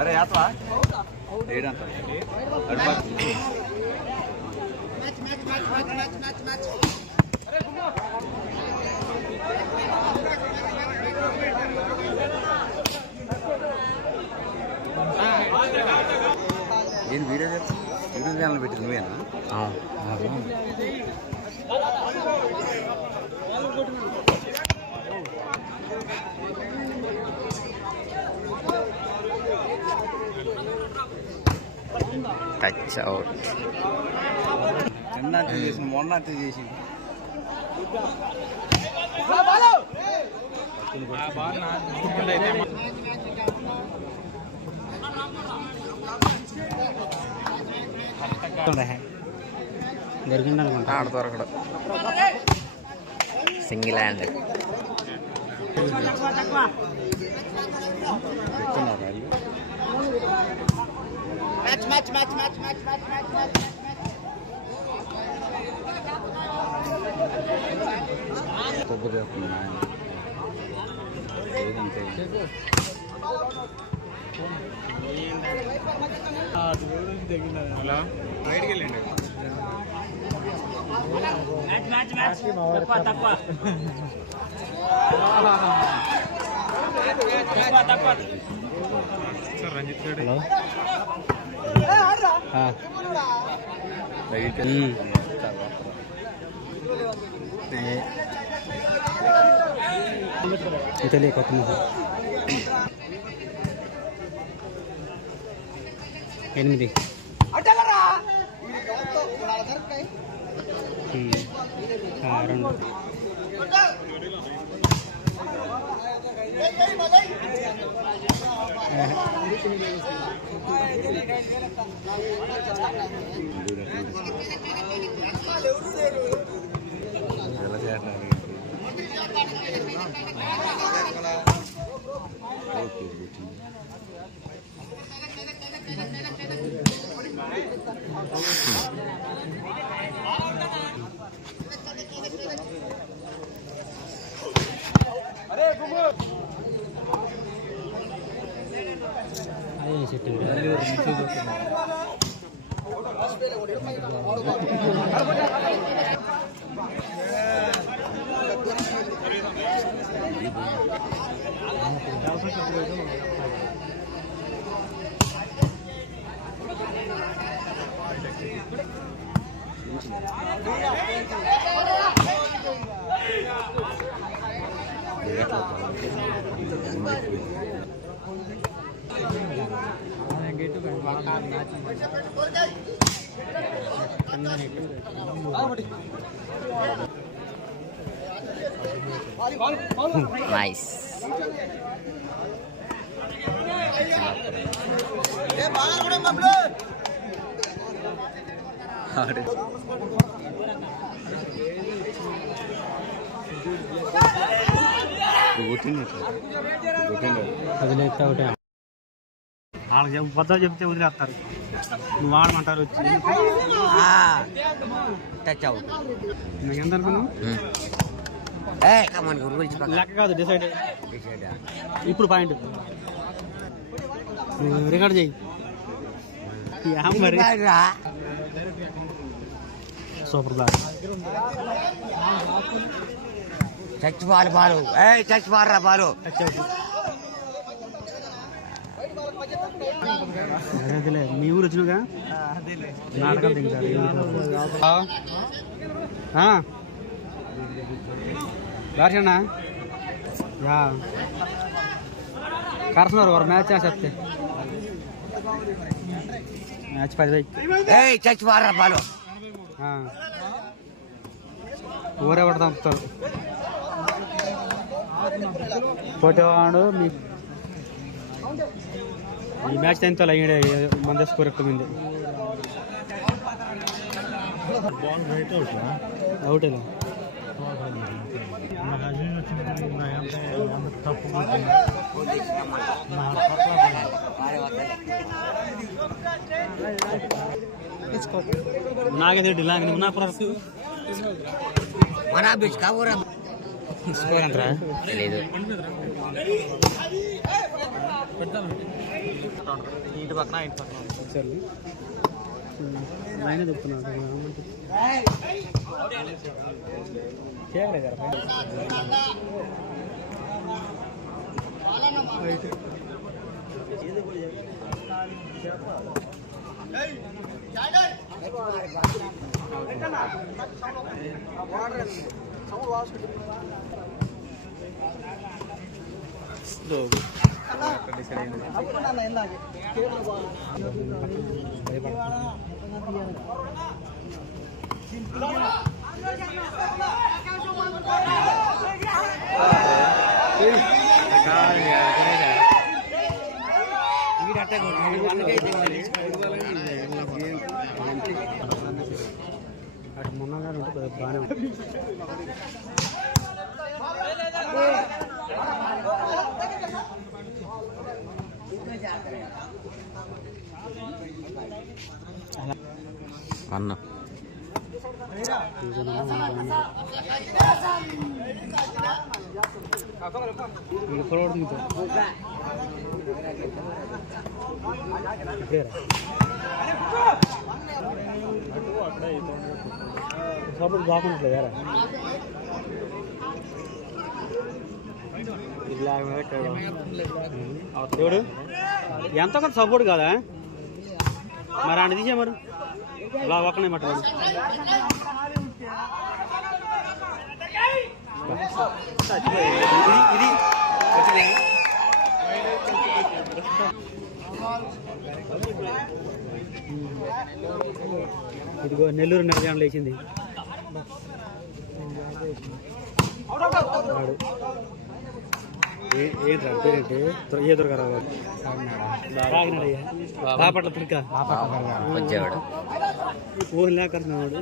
अरे आता ఏం వీడియో ఛానల్ పెట్టింది నువ్వేనా? Touch out. నిన్నట్టు చేసి మొన్నట్టు చేసి దొరికిందనుకుంటా. ఆడ దొరకడం సింగిల్ హ్యాండ్. రంజిత్ తెలియకపోతుంది. 8 నైస్. వదిలేస్తా ఒకటే వాళ్ళకి బద్దా చెప్తే వదిలేస్తారు. నువ్వు వాడమంటారు వచ్చి టచ్ అవుట్. నీకు ఎంత అనుకున్నావు? లెక్క కాదు, డిసైడ్. ఇప్పుడు పాయింట్ రికార్డ్ చేయి. Super block. Touch ball ball touch ball ball touch out. అదేలే మీ ఊరు వచ్చినగా నాటకాలు దిగుతారు. దార్శనా యా కడుతున్నారు ఒక మ్యాచ్ చేస్తే మ్యాచ్ 10 టచ్ బాల్ బాలు ఊరే పడి చంపుతారు. పోటీవాడు ఈ మ్యాచ్ 10తో అయ్యాడే మన స్కోర్ ఎక్కువ ఉంది. అవుట్ నాగేది లాగా నా స్కోర్ అంటారా తెలియదు. ఉంటారు ఇంటి పక్కన సరే ఆయన చెప్తున్నాడు అటు మొన్నగానే ఉంటుంది బాగానే ఉంటుంది అన్న సపోర్ట్ బాగుంటుంది వేరే చూడు ఎంత కొంత సపోర్ట్ కాదా మరి ఆయన తీసే మరి ఇలా ఒక్కనే మట్టాడు ఇది ఇదిగో నెల్లూరు నిర్జానం లేచింది ఏంటి పేరేంటి ఏ దొరకరావు బాపట్ల తిరిగా వచ్చేవాడు ఫోన్ లేకన్నాడు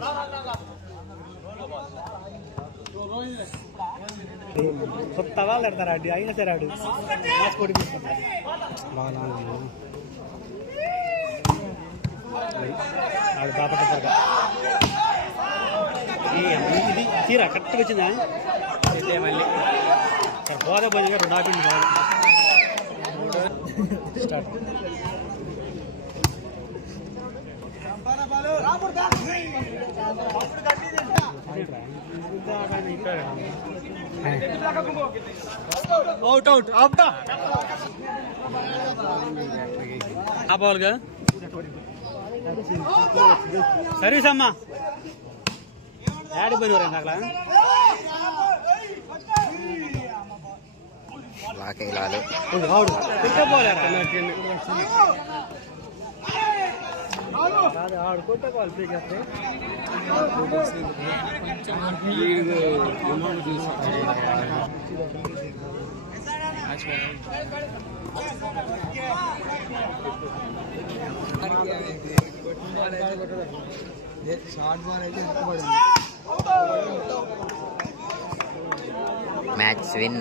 కొత్త వాళ్ళు పెడతారా అండి అయినా సరే ఆడు పాస్పోర్ట్ తీసుకుంటారు ఆడు బాపట్ల తిరగా ఇది తీరా కరెక్ట్గా వచ్చిందా అయితే మళ్ళీ పోదా పోయి రెండు ఆపింది స్టార్ట్ అవుట్ అవుట్ అవుట్ ఆపాలిగా సర్వీస్ అమ్మా యాడ్ పోయినవరా అక్కడ ఆడు పెట్టపోలేరా ఆడు కొట్టపోవాలి పీకేస్తే మ్యాచ్ విన్